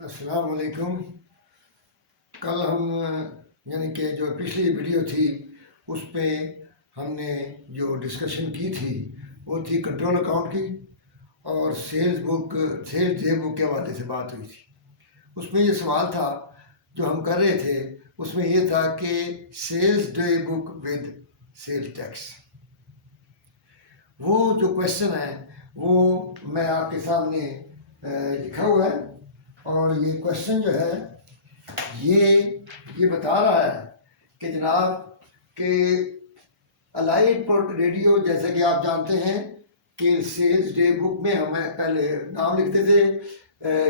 अस्सलाम वालेकुम। कल हम यानी कि जो पिछली वीडियो थी उस पे हमने जो डिस्कशन की थी वो थी कंट्रोल अकाउंट की और सेल्स डे बुक के हवाले से बात हुई थी। उसमें ये सवाल था जो हम कर रहे थे, उसमें ये था कि sales day book with sales tax, वो जो क्वेश्चन है वो मैं आपके सामने लिखा हुआ है। और ये क्वेश्चन जो है ये बता रहा है कि जनाब के अलाइड रेडियो, जैसे कि आप जानते हैं कि सेल्स डे बुक में हमें पहले नाम लिखते थे,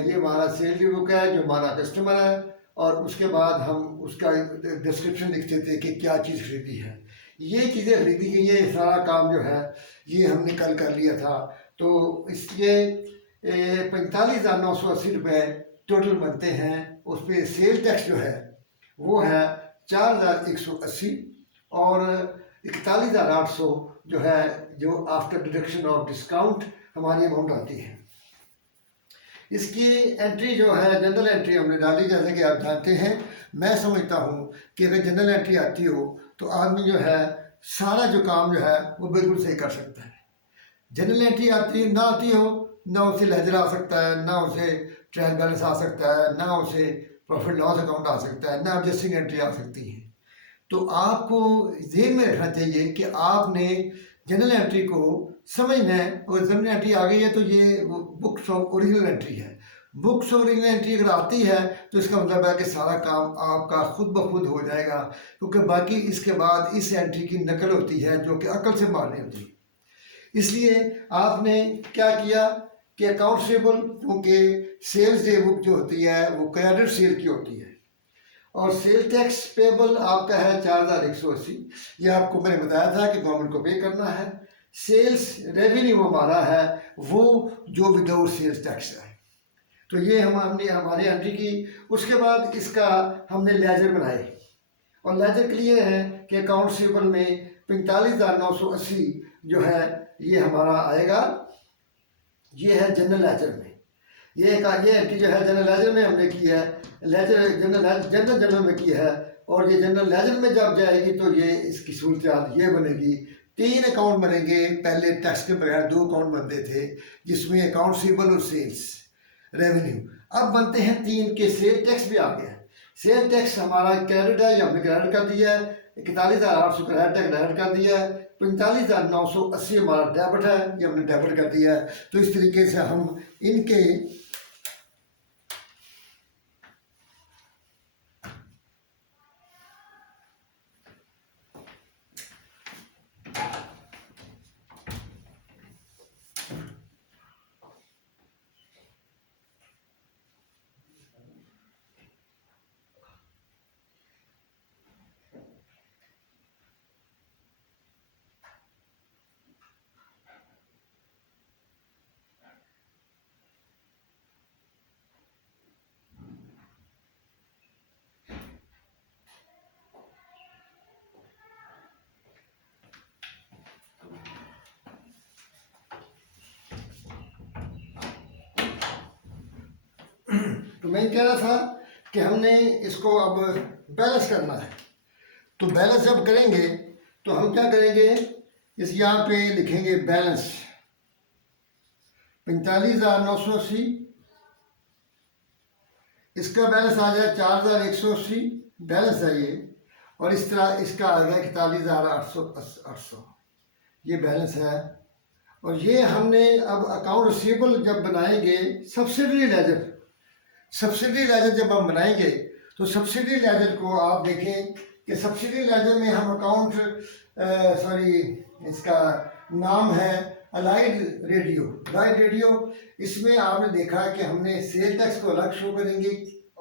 ये हमारा सेल्स डे बुक है जो हमारा कस्टमर है, और उसके बाद हम उसका डिस्क्रिप्शन लिखते थे कि क्या चीज़ खरीदी है, ये चीज़ें खरीदी गई है, सारा काम जो है ये हमने कल कर लिया था। तो इसलिए 45,980 रुपये टोटल बनते हैं। उस पर सेल टैक्स जो है वो है 4,180 और 41,800 जो है, जो आफ्टर डिडक्शन ऑफ डिस्काउंट हमारी अमाउंट आती है। इसकी एंट्री जो है जनरल एंट्री हमने डाली, जैसे कि आप जानते हैं। मैं समझता हूँ कि अगर जनरल एंट्री आती हो तो आदमी जो है सारा जो काम जो है वो बिल्कुल सही कर सकता है। जनरल एंट्री आती ना आती हो, ना उसे लेजर आ सकता है, ना उसे ट्रायल बैलेंस आ सकता है, ना उसे प्रॉफिट लॉस अकाउंट आ सकता है, ना एडजस्टिंग एंट्री आ सकती है। तो आपको ध्यान में रखना चाहिए कि आपने जनरल एंट्री को समझना है, और जनरल एंट्री आ गई है तो ये बुक्स ऑफ ओरिजिनल एंट्री है। बुक्स ऑफ ओरिजिनल एंट्री अगर आती है तो इसका मतलब है कि सारा काम आपका खुद ब खुद हो जाएगा, क्योंकि बाकी इसके बाद इस एंट्री की नकल होती है जो कि अकल से मारनी होती है। इसलिए आपने क्या किया कि अकाउंट सेबल, क्योंकि सेल्स डे बुक जो होती है वो क्रेडिट सेल की होती है, और सेल टैक्स पेबल आपका है 4,180। ये आपको मैंने बताया था कि गवर्नमेंट को पे करना है। सेल्स रेवेन्यू हमारा है वो जो विदाउट सेल्स टैक्स है। तो ये हमने हमारी एंट्री की। उसके बाद इसका हमने लेजर बनाए, और लेजर के लिए है कि अकाउंट सेबल में 45,980 जो है ये हमारा आएगा। ये है जनरल लेजर में, ये एंट्री जो है जनरल लेजर में हमने की है, जनरल में की है। और ये जनरल लेजर में जब जाएगी तो ये इसकी सूरत ये बनेगी। 3 अकाउंट बनेंगे, पहले टैक्स के बगैर 2 अकाउंट बनते थे जिसमें अकाउंट सेबल और सेल्स रेवेन्यू। अब बनते हैं 3 के सेल टैक्स भी आ गया। सेल टैक्स हमारा क्रेडिट है, ये हमने क्रेडिट कर दिया है। 41,800 क्रेडिट कर दिया है। 45,980 हमारा डेबिट है, ये हमने डेबिट कर दिया है। तो इस तरीके से हम इनके तो मैं कह रहा था कि हमने इसको अब बैलेंस करना है। तो बैलेंस जब करेंगे तो हम क्या करेंगे, इस यहाँ पे लिखेंगे बैलेंस 45,980, इसका बैलेंस आ जाए 4,180 बैलेंस है ये, और इस तरह इसका आ गया 41,800 ये बैलेंस है। और ये हमने अब अकाउंट रिसीवेबल जब बनाएंगे, सब्सिडरी लेजर जब हम बनाएंगे तो सब्सिडरी लेजर को आप देखें कि सब्सिडरी लेजर में हम अकाउंट इसका नाम है अलाइड रेडियो। इसमें आपने देखा कि हमने सेल टैक्स को अलग शो करेंगे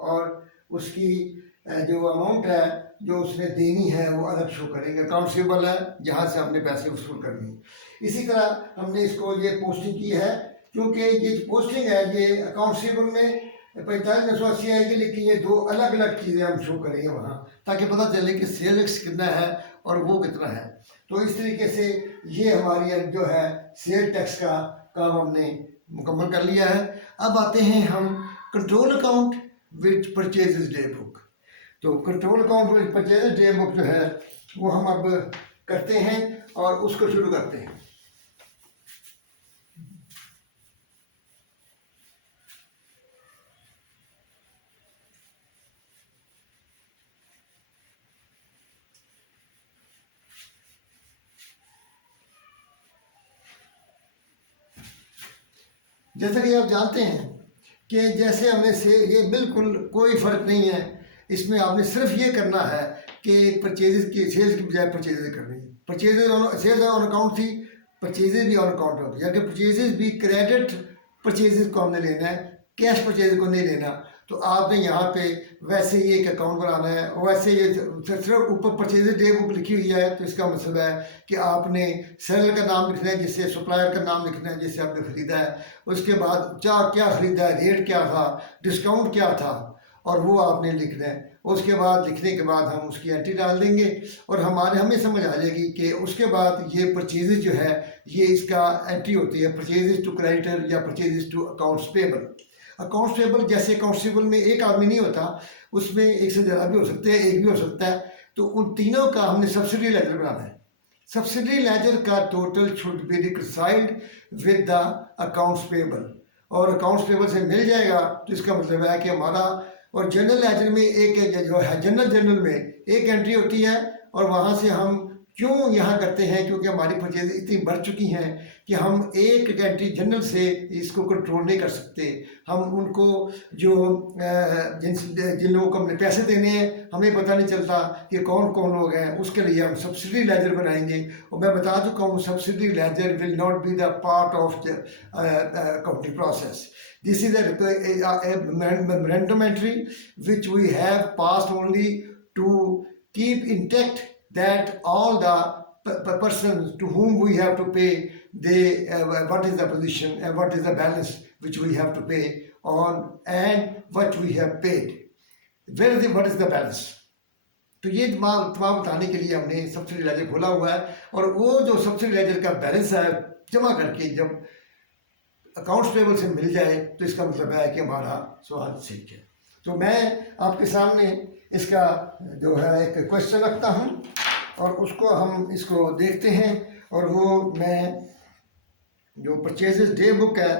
और उसकी जो अमाउंट है जो उसने देनी है वो अलग शो करेंगे। अकाउंट रिसीवेबल है, जहाँ से हमने पैसे वसूल करने हैं। इसी तरह हमने इसको ये पोस्टिंग की है, क्योंकि ये पोस्टिंग है ये अकाउंट रिसीवेबल में 45,980 आएगी, लेकिन ये 2 अलग अलग चीज़ें हम शो करेंगे वहाँ, ताकि पता चले कि सेल टैक्स कितना है और वो कितना है। तो इस तरीके से ये हमारी जो है सेल टैक्स का काम हमने मुकम्मल कर लिया है। अब आते हैं हम control account with purchases day book. तो control account with purchases day book जो है वो हम अब करते हैं और उसको शुरू करते हैं। जैसा कि आप जानते हैं कि जैसे हमने से ये बिल्कुल कोई फ़र्क नहीं है इसमें, आपने सिर्फ ये करना है कि परचेजेस की सेल्स की बजाय परचेजेस करनी है। परचेजेस सेल्स ऑन अकाउंट थी, परचेजेस भी ऑन अकाउंट होती है। अगर परचेजेस भी क्रेडिट परचेजेस को हमने लेना है, कैश परचेज को नहीं लेना, तो आपने यहाँ पे वैसे ही एक अकाउंट बनाना है। वैसे ये सिर्फ ऊपर परचेजेस डे बुक लिखी हुई है तो इसका मतलब है कि आपने सेलर का नाम लिखना है, जिससे सप्लायर का नाम लिखना है जिससे आपने ख़रीदा है, उसके बाद क्या ख़रीदा है, रेट क्या था, डिस्काउंट क्या था, और वो आपने लिखना है। उसके बाद लिखने के बाद हम उसकी एंट्री डाल देंगे और हमें समझ आ जाएगी कि उसके बाद ये परचेजेस जो है ये इसका एंट्री होती है परचेजेस टू क्रेडिटर या purchases to accounts payable. Accounts payable जैसे अकाउंट्स पेबल में एक आदमी नहीं होता, उसमें एक से ज़्यादा भी हो सकते हैं, एक भी हो सकता है। तो उन तीनों का हमने सब्सिडी लेजर बनाना है। सब्सिडी लेजर का total should be reconciled with the accounts payable, और अकाउंट्स पेबल से मिल जाएगा तो इसका मतलब है कि हमारा, और जनरल लेजर में एक जो है जनरल में एक एंट्री होती है, और वहाँ से हम क्यों यहाँ करते हैं क्योंकि हमारी परचेज इतनी बढ़ चुकी हैं कि हम एक एंट्री जनरल से इसको कंट्रोल नहीं कर सकते। हम उनको जो जिन लोगों को हमने पैसे देने हैं हमें पता नहीं चलता कि कौन कौन लोग हैं, उसके लिए हम सब्सिडी लेजर बनाएंगे। और मैं बता चुका हूँ subsidy ledger will not be the part of the accounting process. This is a memorandum entry which we have passed only to keep intact that all the persons to whom we have to pay, they what is the position and what is the balance which we have to pay on and what we have paid. What is the balance? तो ये तमाम बताने के लिए हमने subsidy laser खोला हुआ है, और वो जो सब्सिडी लेजर का बैलेंस है जमा करके जब अकाउंट्स पेबल से मिल जाए तो इसका मतलब है कि हमारा सवाल ठीक है। तो मैं आपके सामने इसका जो है एक क्वेश्चन रखता हूँ और उसको हम इसको देखते हैं। और वो मैं जो परचेजेस डे बुक है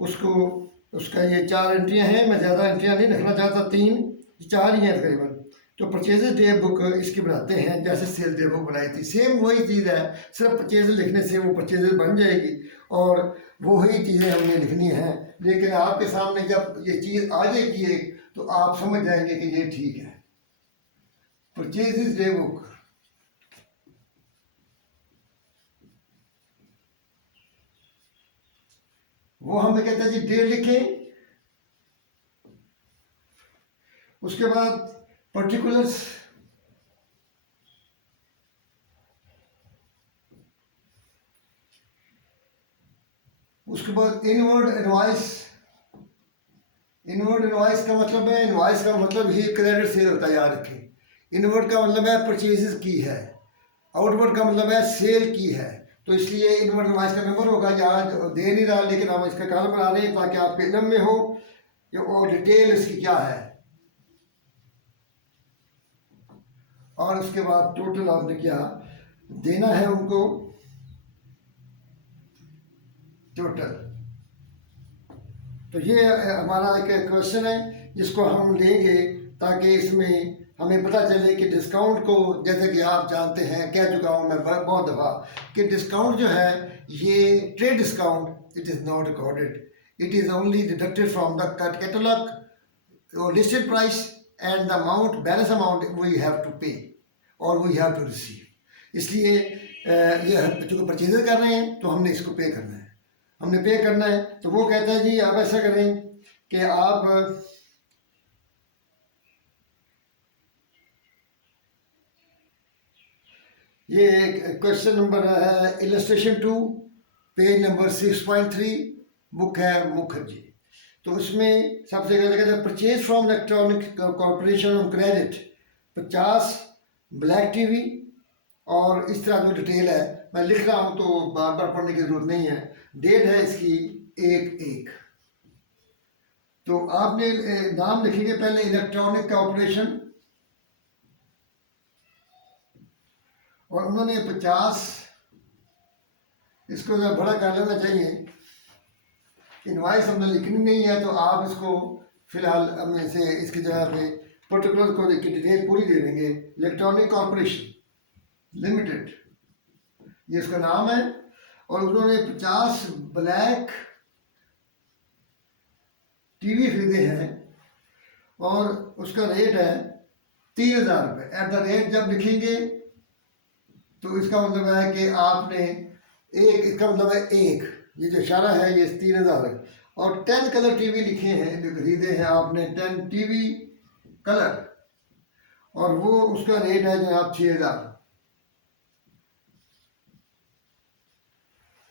उसका ये 4 एंट्रियाँ हैं। मैं ज़्यादा एंट्रियाँ नहीं रखना चाहता, 3-4 ही हैं तकरीबन। तो परचेजेस डे बुक इसकी बनाते हैं जैसे सेल डे बुक बनाई थी, सेम वही चीज़ है, सिर्फ परचेज लिखने से वो परचेजेस बन जाएगी और वही चीज़ें हमने लिखनी हैं। लेकिन आपके सामने जब ये चीज़ आ जाएगी एक तो आप समझ जाएंगे कि ये ठीक है। परचेजेस डे बुक वो हमें कहते हैं जी डेट लिखें, उसके बाद पर्टिकुलर्स, उसके बाद इनवर्ड इनवॉइस। इनवर्ड इनवॉइस का मतलब है, इनवॉइस का मतलब ही क्रेडिट सेल होता है, याद रखें। इनवर्ड का मतलब है परचेजेस की है, आउटवर्ड का मतलब है सेल की है। तो इसलिए इनवर्ड इनवॉइस का नंबर होगा, यहाँ दे नहीं रहा लेकिन हम इसका कॉलम बना रहे हैं ताकि आपके इल्म में हो और डिटेल इसकी क्या है। और उसके बाद टोटल आपने क्या देना है उनको, टोटल। तो ये हमारा एक क्वेश्चन है जिसको हम लेंगे ताकि इसमें हमें पता चले कि डिस्काउंट को, जैसे कि आप जानते हैं, कह चुका हूँ मैं बहुत दफ़ा कि डिस्काउंट जो है ये trade discount it is not recorded, it is only deducted from the catalogue listed price and the amount, balance amount we have to pay और वी हैव टू रिसीव। इसलिए ये चूँकि परचेज कर रहे हैं तो हमने इसको पे करना है, हमने पे करना है। तो वो कहता है जी आप ऐसा करें कि आप ये क्वेश्चन नंबर है इलस्ट्रेशन 2 पेज नंबर 6.3 बुक है मुखर्जी। तो उसमें सबसे पहले कहते हैं purchase from electronic corporation on credit 50 black TV, और इस तरह जो डिटेल है मैं लिख रहा हूँ तो बार बार पढ़ने की ज़रूरत नहीं है। डेट है इसकी 1/1। तो आपने नाम लिखेंगे पहले इलेक्ट्रॉनिक कॉर्पोरेशन, और उन्होंने 50, इसको जरा बड़ा कर लेना चाहिए। इनवाइस हमने लिखनी नहीं है तो आप इसको फिलहाल हमें से इसकी जगह पे पर्टिकुलर को की डिटेल पूरी दे देंगे। इलेक्ट्रॉनिक कॉर्पोरेशन लिमिटेड, ये इसका नाम है, और उन्होंने 50 ब्लैक टीवी खरीदे हैं और उसका रेट है 3000 रुपये। एट द रेट जब लिखेंगे तो इसका मतलब है कि आपने एक, इसका मतलब है एक, ये जो इशारा है ये 3000 है। और 10 कलर टीवी लिखे हैं जो खरीदे हैं आपने, 10 टीवी कलर, और वो उसका रेट है जनाब 6000।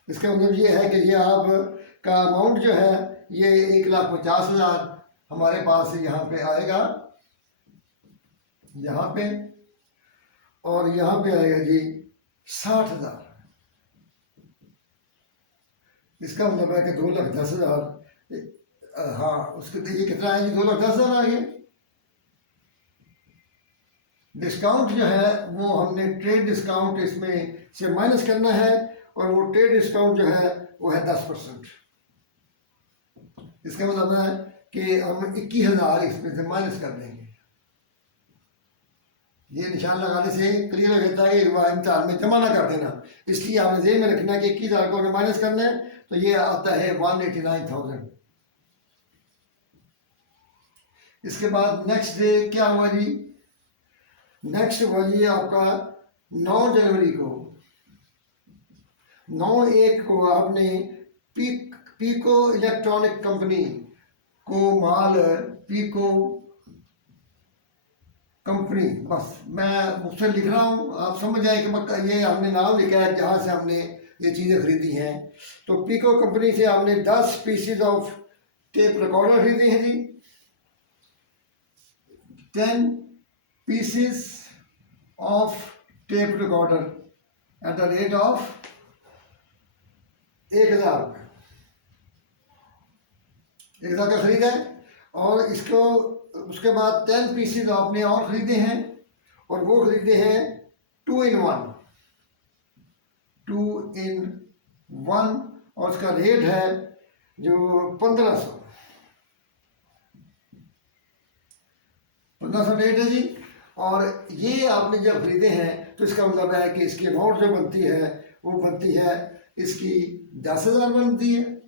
इसका मतलब ये है कि ये आप का अमाउंट जो है ये 1,50,000 हमारे पास यहाँ पे आएगा, यहाँ पे, और यहाँ पे आएगा जी 60,000। इसका मतलब है कि 2,10,000। हाँ, उसके ये कितना है जी, 2,10,000 आ गया। डिस्काउंट जो है वो हमने ट्रेड डिस्काउंट इसमें से माइनस करना है, और वो ट्रेड डिस्काउंट जो है वो है 10%। इसका मतलब है कि हम 21,000 इसमें से माइनस कर देंगे। ये निशान लगाने से क्लियर हो जाता है कि इम्तिहान में जमा ना कर देना, इसलिए आपने जेब में रखना कि 21,000 को माइनस करना है, तो ये आता है 189,000। इसके बाद नेक्स्ट डे क्या हुआ जी, नेक्स्ट हुआ जी आपका 9 जनवरी को, 9/1 को आपने पीको इलेक्ट्रॉनिक कंपनी को माल, पीको कंपनी, बस मैं मुझसे लिख रहा हूँ, आप समझ जाए कि ये हमने नाम लिखा है जहाँ से हमने ये चीज़ें खरीदी हैं। तो पीको कंपनी से हमने 10 पीसीज ऑफ टेप रिकॉर्डर खरीदे हैं जी, 10 PCs of tape recorder at the rate of 1,000 रुपये। 1,000 का खरीदा है, और इसको उसके बाद 10 पीसीज आपने और ख़रीदे हैं, और वो ख़रीदे हैं 2 in 1, 2 in 1, और उसका रेट है जो 1500 रेट है जी। और ये आपने जब खरीदे हैं तो इसका मतलब है कि इसकी अमाउंट जो बनती है वो बनती है, इसकी 10,000 बनती है,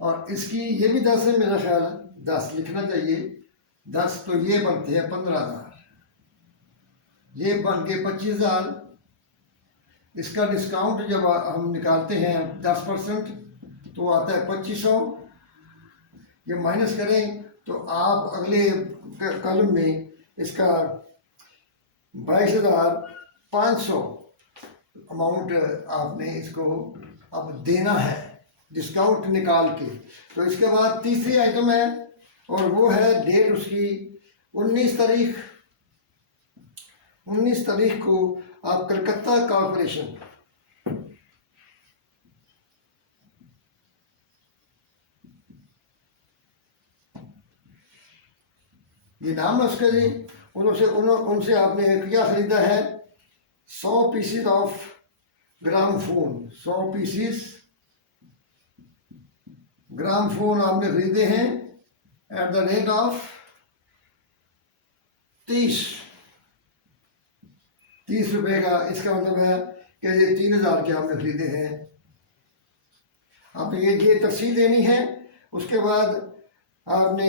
और इसकी ये भी 10 है, मेरा ख्याल 10 लिखना चाहिए, 10, तो ये बनते हैं 15,000, ये बन के 25,000। इसका डिस्काउंट जब हम निकालते हैं 10% तो आता है 2500। ये माइनस करें तो आप अगले कॉलम में इसका 22,500 अमाउंट आपने इसको अब देना है डिस्काउंट निकाल के। तो इसके बाद तीसरी आइटम है, और वो है डेट उसकी 19 तारीख। 19 तारीख को आप कलकत्ता कॉरपोरेशन, ये नाम है उसका जी, उनसे आपने क्या खरीदा है, 100 pieces of gramophone, 100 pieces gramophone आपने खरीदे हैं एट द रेट ऑफ 30 रुपये का। इसका मतलब है कि ये 3,000 के आपने खरीदे हैं। आपने ये तफसील देनी है। उसके बाद आपने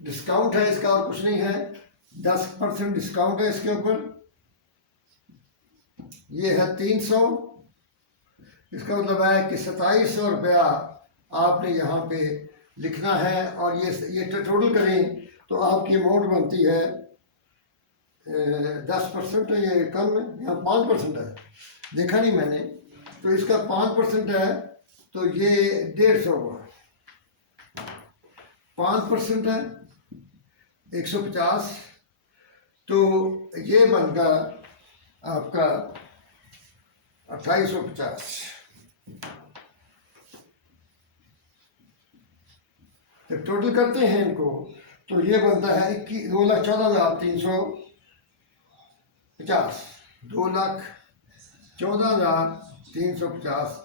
डिस्काउंट है इसका, और कुछ नहीं है, 10% डिस्काउंट है इसके ऊपर, ये है 300। इसका मतलब है कि 2700 रुपया आपने यहाँ पे लिखना है, और ये टोटल करें तो आपकी अमाउंट बनती है 10%, ये कम है, यहाँ 5% है, देखा नहीं मैंने, तो इसका 5% है तो ये 150 हुआ। 5% है 150, तो ये बनता आपका 2850। तो टोटल करते हैं इनको तो ये बनता है 2,14,350। 2,14,350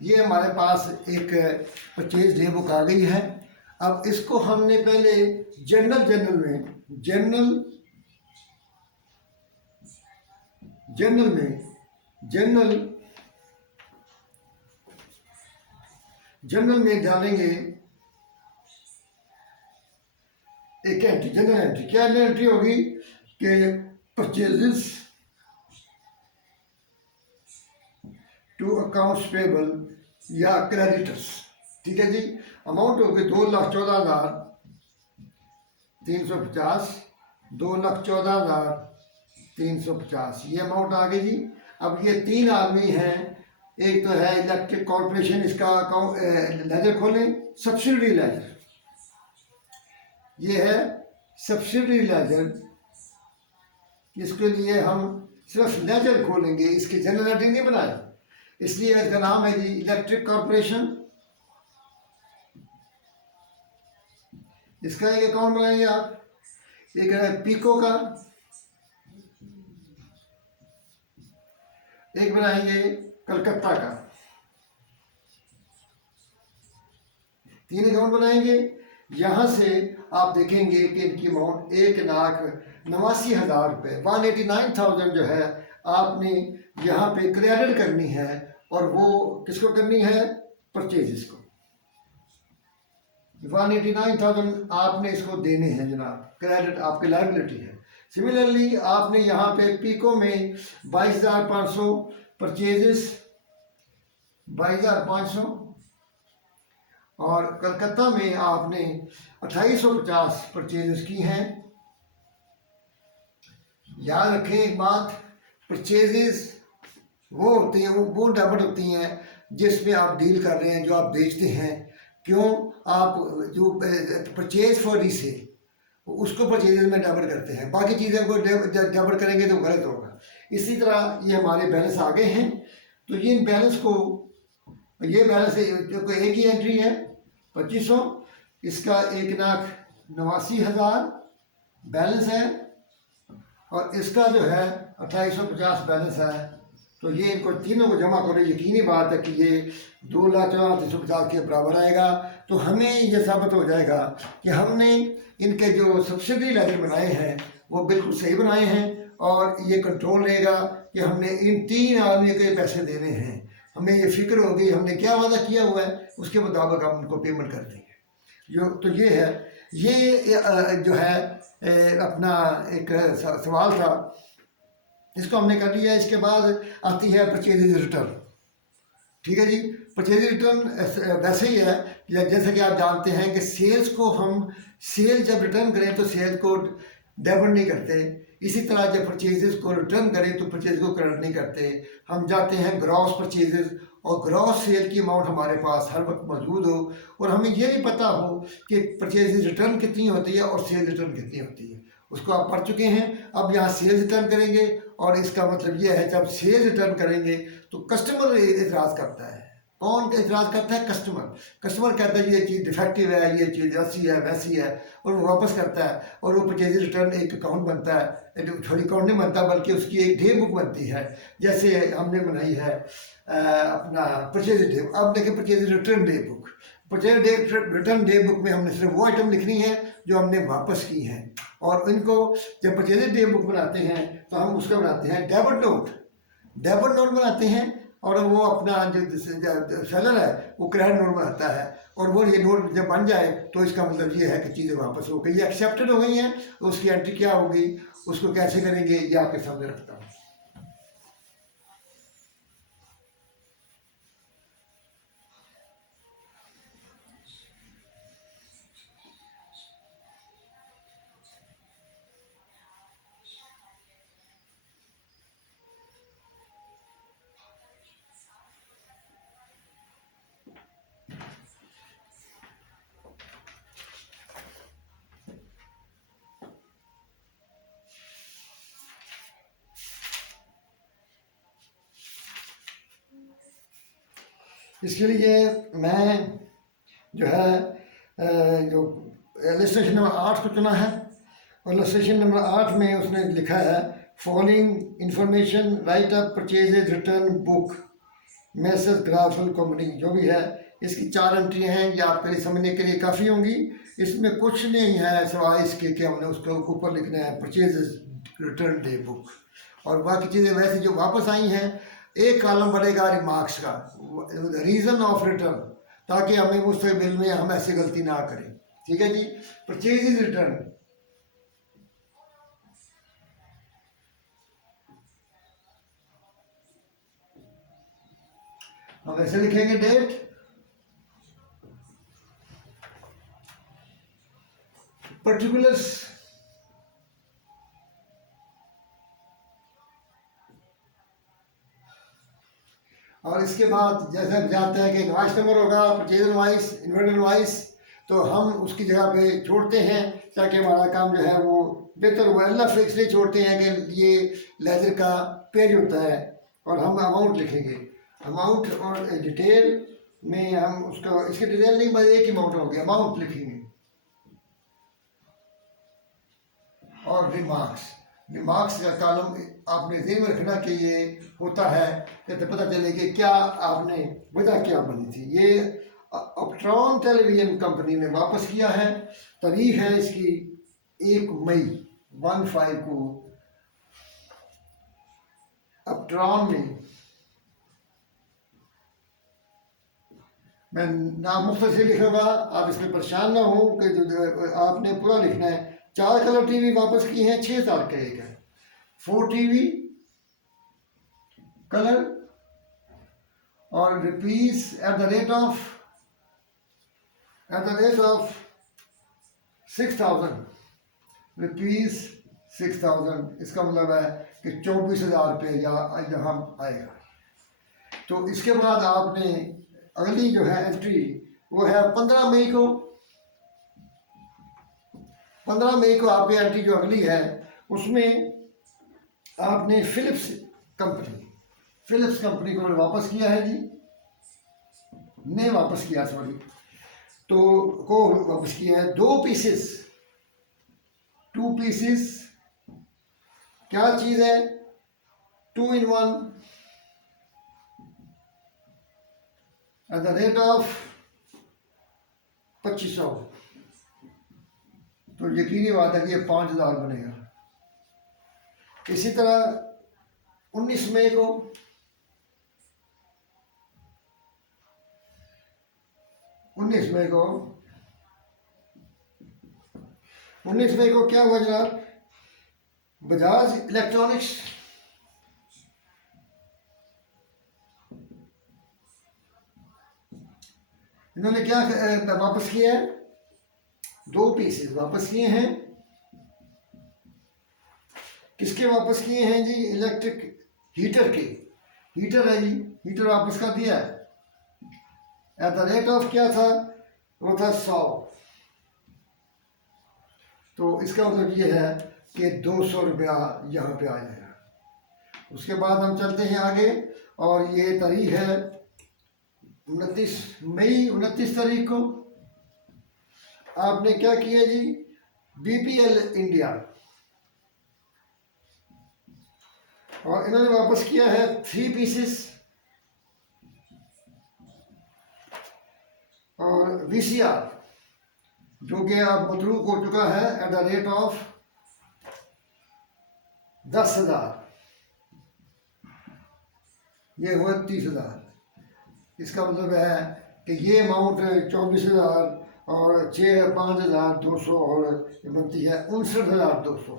ये हमारे पास एक परचेज डे बुक आ गई है। अब इसको हमने पहले जनरल में डालेंगे एक एंट्री, जनरल एंट्री। क्या एंट्री होगी कि परचेजेस टू अकाउंट्स पेबल या क्रेडिटर्स, ठीक है जी। अमाउंट होगी 2,14,350, 2,14,350 ये अमाउंट आ गई जी। अब ये तीन आदमी हैं, एक तो है इलेक्ट्रिक कॉर्पोरेशन, इसका अकाउंट लेजर खोलें, सब्सिडरी लेजर, ये है सब्सिडरी लेजर। इसके लिए हम सिर्फ लेजर खोलेंगे, इसकी जनरल एंट्री नहीं बनाए, इसलिए इसका नाम है जी इलेक्ट्रिक कॉर्पोरेशन। इसका एक अकाउंट बनाएंगे आप, एक है पीको का, एक बनाएंगे कलकत्ता का, तीन अकाउंट बनाएंगे। यहां से आप देखेंगे कि इनकी अमाउंट 1,89,000 रुपये, 189,000 जो है आपने यहाँ पे क्रेडिट करनी है। और वो किसको करनी है? परचेजेस को। 189,000 आपने इसको देने हैं जनाब, क्रेडिट आपकी लायबिलिटी है। सिमिलरली आपने यहाँ पे पीको में 22,500 परचेजेस, 22,500, और कलकत्ता में आपने 2,850 परचेजेस की हैं। याद रखें एक बात, परचेजेस वो होती हैं, वो डेबिट होती हैं जिसमें आप डील कर रहे हैं, जो आप बेचते हैं। क्यों? आप जो परचेज फॉर रीसेल उसको परचेजेस में डेबिट करते हैं, बाकी चीज़ों को डेबिट करेंगे तो गलत होगा। इसी तरह ये हमारे बैलेंस आ गए हैं। तो ये इन बैलेंस को, ये बैलेंस जो एक ही एंट्री है 2,500, इसका 1,89,000 बैलेंस है, और इसका जो है 2,850 बैलेंस है। तो ये इनको तीनों को जमा करो, यकीनी बात है कि ये 2,14,350 के बराबर आएगा। तो हमें ये साबित हो जाएगा कि हमने इनके जो सब्सिडी लेजर बनाए हैं वो बिल्कुल सही बनाए हैं, और ये कंट्रोल रहेगा कि हमने इन तीन आदमियों के पैसे देने हैं। हमें ये फिक्र होगी हमने क्या वादा किया हुआ है, उसके मुताबिक हम उनको पेमेंट कर देंगे। तो ये है, ये जो है अपना एक सवाल था, इसको हमने कर लिया। इसके बाद आती है परचेज रिटर्न। ठीक है जी, परचेज रिटर्न वैसे ही है जैसे कि आप जानते हैं कि सेल्स को हम सेल जब रिटर्न करें तो सेल को डेबिट नहीं करते, इसी तरह जब परचेजेस को रिटर्न करें तो परचेज को क्रेडिट नहीं करते। हम जाते हैं ग्रॉस परचेजेस, और ग्रॉस सेल की अमाउंट हमारे पास हर वक्त मौजूद हो, और हमें ये नहीं पता हो कि परचेज रिटर्न कितनी होती है और सेल रिटर्न कितनी होती है। उसको आप पढ़ चुके हैं। अब यहाँ सेल्स रिटर्न करेंगे, और इसका मतलब ये है जब सेल्स रिटर्न करेंगे तो कस्टमर एतराज़ करता है। कौन एतराज़ करता है? कस्टमर कहता है ये चीज़ डिफेक्टिव है, ये चीज़ ऐसी है वैसी है, और वो वापस करता है। और वो परचेज रिटर्न एक अकाउंट बनता है, थोड़ी अकाउंट नहीं बनता बल्कि उसकी एक डे बुक बनती है, जैसे हमने बनाई है अपना परचेज डे। अब देखिए purchase return day book, purchase return day book में हमने सिर्फ वो आइटम लिखनी है जो हमने वापस की हैं। और इनको जब परचेज डे बुक बनाते हैं तो हम उसका बनाते हैं डेबिट नोट बनाते हैं, और वो अपना जो सेलर है वो क्रेडिट नोट बनाता है। और वो ये नोट जब बन जाए तो इसका मतलब ये है कि चीज़ें वापस हो गई, एक्सेप्टेड हो गई हैं। तो उसकी एंट्री क्या होगी, उसको कैसे करेंगे, ये आपके सामने रखता हूँ। इसके लिए मैं जो है जो इलस्ट्रेशन नंबर 8 को चुना है, और इलस्ट्रेशन नंबर 8 में उसने लिखा है following information write up purchases return book messrs ग्राफल कंपनी, जो भी है इसकी 4 एंट्री हैं। ये आपके लिए समझने के लिए काफ़ी होंगी। इसमें कुछ नहीं है सिवाय इसके कि हमने उसके ऊपर लिखना है परचेजेज रिटर्न डे बुक, और बाकी चीज़ें वैसे जो वापस आई हैं। एक कॉलम बढ़ेगा रिमार्क्स का, रीज़न ऑफ रिटर्न, ताकि हमें मुस्तकबिल में हम ऐसी गलती ना करें। ठीक है जी। परचेजेज रिटर्न, हम ऐसे लिखेंगे डेट, पर्टिकुलर्स, और इसके बाद जैसे हम जानते हैं कि इनवाइस नंबर होगा, परचेज इनवाइस, इन्वर्ट इनवाइस, तो हम उसकी जगह पे छोड़ते हैं ताकि हमारा काम जो है वो बेहतर हो। अल्लाह फिक्स नहीं छोड़ते हैं कि ये लेजर का पेज होता है और हम अमाउंट लिखेंगे। अमाउंट और डिटेल में हम उसका, इसके डिटेल नहीं, बस एक ही अमाउंट होगी, अमाउंट लिखेंगे। और रिमार्क्स, रिमार्क्स का कॉलम आपने ध्यान में रखना कि ये होता है कि तो पता चले कि क्या आपने वजह क्या बनी थी। ये अपट्रॉन टेलीविज़न कंपनी ने वापस किया है। तारीख है इसकी 1 मई 15 को। अपट्रॉन में, मैं नाम मुख्तर से लिखूंगा, आप इसमें परेशान ना हो कि जो आपने पूरा लिखना है। 4 कलर टीवी वापस की हैं, 6,000 का एक है। 4 टीवी कलर और rupees at the rate of 6,000 rupees, 6,000, इसका मतलब है कि 24,000 रुपये यहाँ आएगा। तो इसके बाद आपने अगली जो है एंट्री वो है 15 मई को। 15 मई को आपकी एंट्री जो अगली है उसमें आपने फिलिप्स कंपनी को वापस किया है जी, ने वापस किया, सॉरी, तो को वापस किया है। 2 पीसेस, 2 पीसेस क्या चीज़ है, 2 in 1 at the rate of 2500। तो यकीनी बात है कि ये 5,000 बनेगा। इसी तरह 19 मई को, 19 मई को, 19 मई को क्या हुआ जनाब, बजाज इलेक्ट्रॉनिक्स इन्होंने क्या वापस किया है, 2 पीसेस वापस किए हैं। किसके वापस किए हैं जी, इलेक्ट्रिक हीटर के, हीटर है जी, हीटर वापस कर दिया है। एट द रेट ऑफ क्या था, वो था 100। तो इसका मतलब ये है कि 200 रुपया यहाँ पे आ जाएगा। उसके बाद हम चलते हैं आगे, और ये तारीख है 29 मई। 29 तारीख को आपने क्या किया जी, बीपीएल इंडिया, और इन्होंने वापस किया है 3 पीसेस, और वीसीआर जो कि अब मतरूक हो चुका है एट द रेट ऑफ 10,000, ये हुआ 30,000। इसका मतलब है कि ये अमाउंट 24,000 और 5,200 और बनती है 59,200।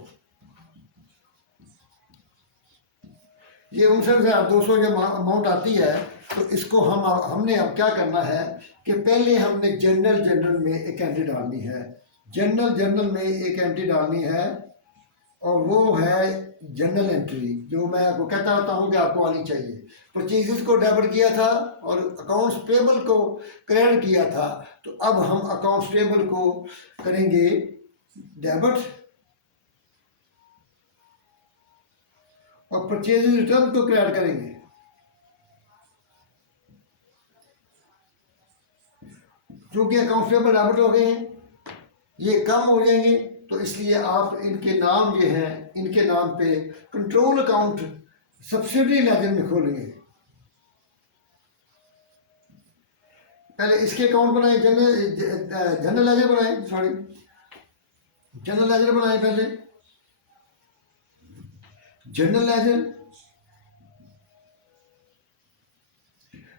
ये 59,200 जब अमाउंट आती है तो इसको हमने अब क्या करना है कि पहले हमने जनरल में एक एंट्री डालनी है। जनरल में एक एंट्री डालनी है, और वो है जनरल एंट्री, जो मैं आपको कहता रहता हूँ कि आपको आनी चाहिए। परचेजेस को डेबिट किया था और अकाउंट्स पेबल को क्रेडिट किया था, तो अब हम अकाउंट्स पेबल को करेंगे डेबिट, और परचेज रिटर्न को क्रेडिट करेंगे। क्योंकि अकाउंट्स पेबल डेबिट हो गए हैं, ये कम हो जाएंगे, तो इसलिए आप इनके नाम ये हैं, इनके नाम पे कंट्रोल अकाउंट सब्सिडी लेजर में खोलेंगे। पहले इसके अकाउंट बनाए, जनरल लेजर बनाए, सॉरी जनरल लेजर बनाए, पहले जनरल लेजर,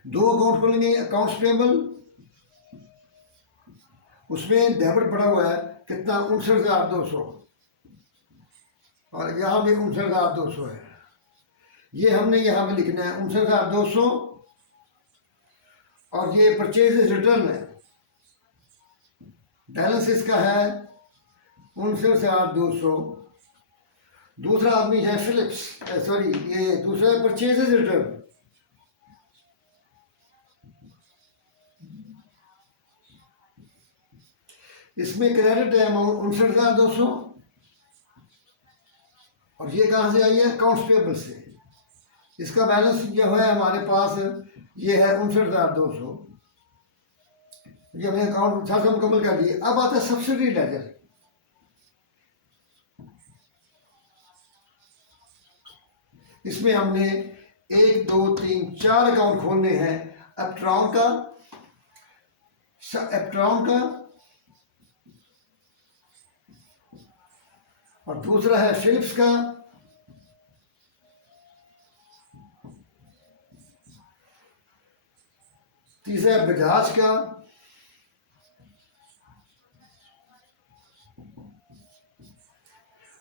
दो अकाउंट खोलेंगे, अकाउंट्स पेबल, उसमें डेबिट पड़ा हुआ है कितना, 59,200, और यहाँ भी 59,200 है, ये हमने यहाँ पे लिखना है 59,200, और ये परचेज रिटर्न है, बैलेंस इसका है 59,200। दूसरा आदमी है फिलिप्स, सॉरी ये दूसरा है परचेज रिटर्न, इसमें क्रेडिट है अमाउंट 59,200, और ये कहाँ से आई है, अकाउंट्स पेबल से। इसका बैलेंस जो है हमारे पास ये है 59,200, ये हमने अकाउंट साथ मुकम्मल कर दिए। अब आता है सब्सिडी लेजर। इसमें हमने 1 2 3 4 अकाउंट खोलने हैं, एप्ट्रॉन का, और दूसरा है फिलिप्स का, तीसरा है बजाज का,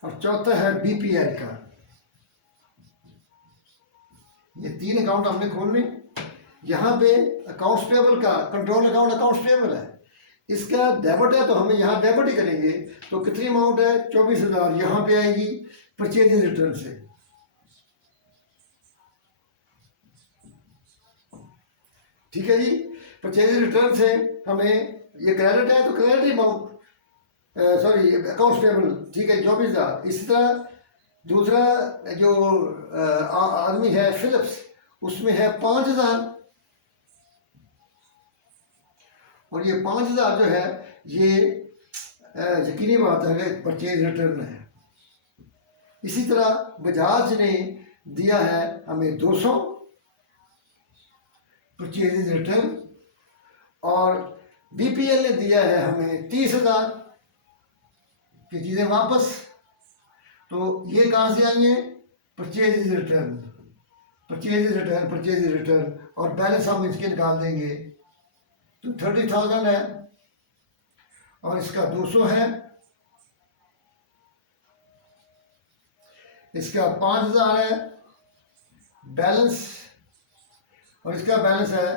और चौथा है बीपीएल का। ये 3 अकाउंट हमने खोलने। यहाँ पे अकाउंट्स पेबल का कंट्रोल अकाउंट अकाउंट्स पेबल है, इसका डेबिट है तो हमें यहाँ डेबिट ही करेंगे। तो कितनी अमाउंट है, 24,000 यहाँ पे आएगी परचेज रिटर्न से। ठीक है जी, परचेज रिटर्न से हमें ये क्रेडिट है तो credit amount, sorry accounts payable, ठीक है 24,000। इसी तरह दूसरा जो आदमी है फिलिप्स, उसमें है 5,000, और ये 5,000 जो है ये यकीनी बात है कि परचेज रिटर्न है। इसी तरह बजाज ने दिया है हमें 200 परचेज रिटर्न, और बीपीएल ने दिया है हमें 30,000 की चीज़ें वापस। तो ये कहाँ से आई हैं, purchase return, purchase return, purchase return, और बैलेंस हम इसके निकाल देंगे। तो 30,000 है, और इसका 200 है, इसका 5,000 है बैलेंस, और इसका बैलेंस है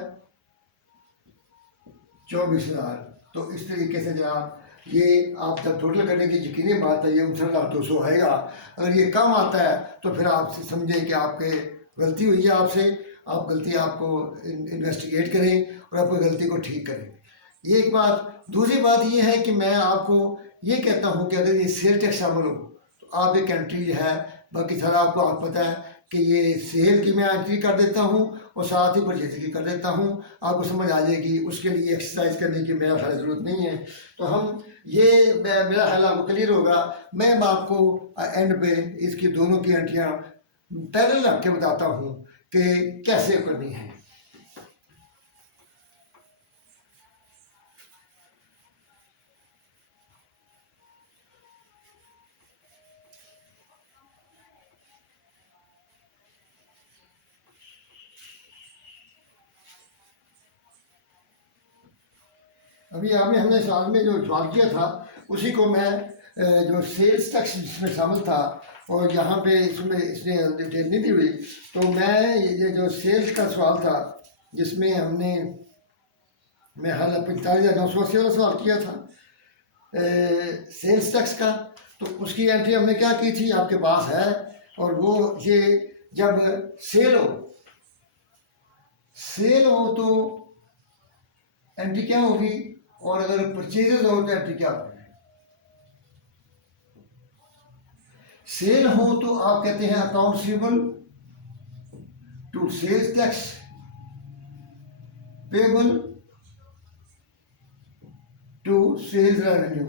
24,000। तो इस तरीके से जनाब ये आप जब टोटल करने की यकीनी बात है, ये 59,200 आएगा। अगर ये कम आता है तो फिर आप समझें कि आपके गलती हुई है आपसे, आप गलती आपको इन्वेस्टिगेट करें और अपनी गलती को ठीक करें। ये एक बात। दूसरी बात ये है कि मैं आपको ये कहता हूँ कि अगर ये सेल टैक्स शामिल हो तो आप एक एंट्री है, बाकी सारा आपको आप पता है कि ये सेल की मैं एंट्री कर देता हूँ और साथ ही परचेज की कर देता हूँ, आपको समझ आ जाएगी। उसके लिए एक्सरसाइज करने की मेरा ख्याल ज़रूरत नहीं है। तो हम ये मेरा ख्याल आपको क्लियर होगा। मैं आपको एंड पे इसकी दोनों की एंट्रियाँ पैरेलल रख के बताता हूँ कि कैसे करनी है। अभी आपने हमने सवाल में जो सवाल किया था उसी को मैं जो सेल्स टैक्स जिसमें शामिल था, और यहाँ पे इसमें इसने डिटेल नहीं दी हुई, तो मैं ये जो सेल्स का सवाल था जिसमें हमने मैं हाल 45,980 वाला सवाल किया था सेल्स टैक्स का, तो उसकी एंट्री हमने क्या की थी आपके पास है। और वो ये जब सेल हो तो एंट्री क्या होगी, और अगर परचेजेस हो तो एंट्री क्या होगी। सेल हो तो आप कहते हैं account receivable to sales tax payable to sales revenue.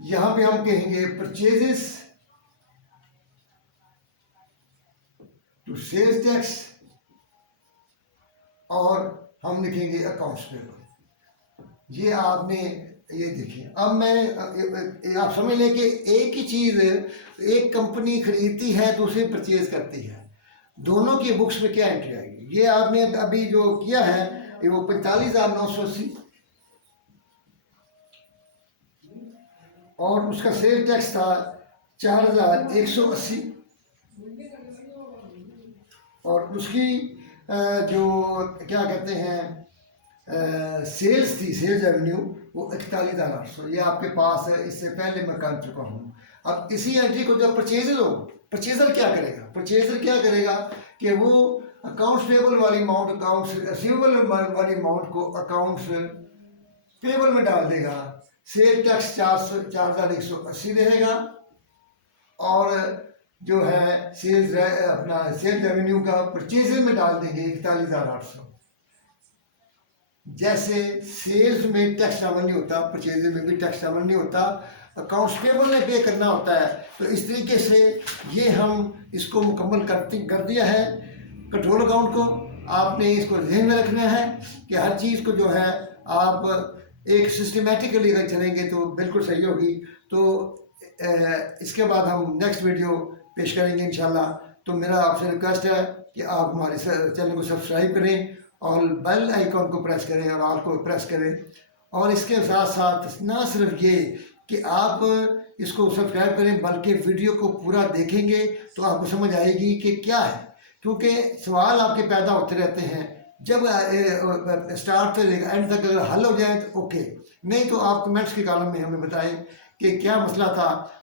यहां पे हम कहेंगे परचेजेस टू सेल्स टैक्स, और हम लिखेंगे अकाउंट्स पेबल। ये आपने ये देखिए, अब मैं आप समझ लें कि एक ही चीज़ एक कंपनी खरीदती है दूसरी परचेज करती है, दोनों की बुक्स में क्या एंट्री आएगी। ये आपने अभी जो किया है ये वो 45,980, और उसका सेल टैक्स था 4,180, और उसकी जो क्या कहते हैं सेल्स थी, सेल्स रेवेन्यू वो 41,800। ये आपके पास है, इससे पहले मैं कर चुका हूँ। अब इसी एंट्री को जब परचेजर क्या करेगा, परचेजर क्या करेगा कि वो अकाउंट्स पेबल वाली अमाउंट अकाउंट्स रिसीवेबल वाली अमाउंट को अकाउंट्स पेबल में डाल देगा। सेल टैक्स 4,180 रहेगा, और जो है सेल्स अपना सेल रेवेन्यू का परचेजर में डाल देंगे 41,800। जैसे सेल्स में टैक्स शामिल नहीं होता, परचेजर में भी टैक्स शामिल नहीं होता, अकाउंट्स पेबल ने पे करना होता है। तो इस तरीके से ये हम इसको मुकम्मल कर दिया है कंट्रोल अकाउंट को। आपने इसको ध्यान में रखना है कि हर चीज़ को जो है आप एक सिस्टमेटिकली अगर चलेंगे तो बिल्कुल सही होगी। तो इसके बाद हम नेक्स्ट वीडियो पेश करेंगे इंशाल्लाह। तो मेरा आपसे रिक्वेस्ट है कि आप हमारे चैनल को सब्सक्राइब करें और बेल आइकॉन को प्रेस करें और ऑल को प्रेस करें। और इसके साथ साथ ना सिर्फ ये कि आप इसको सब्सक्राइब करें, बल्कि वीडियो को पूरा देखेंगे तो आपको समझ आएगी कि क्या है, क्योंकि सवाल आपके पैदा होते रहते हैं। जब स्टार्ट से एंड तक अगर हल हो जाए तो ओके, नहीं तो आप कमेंट्स के कॉलम में हमें बताएं कि क्या मसला था,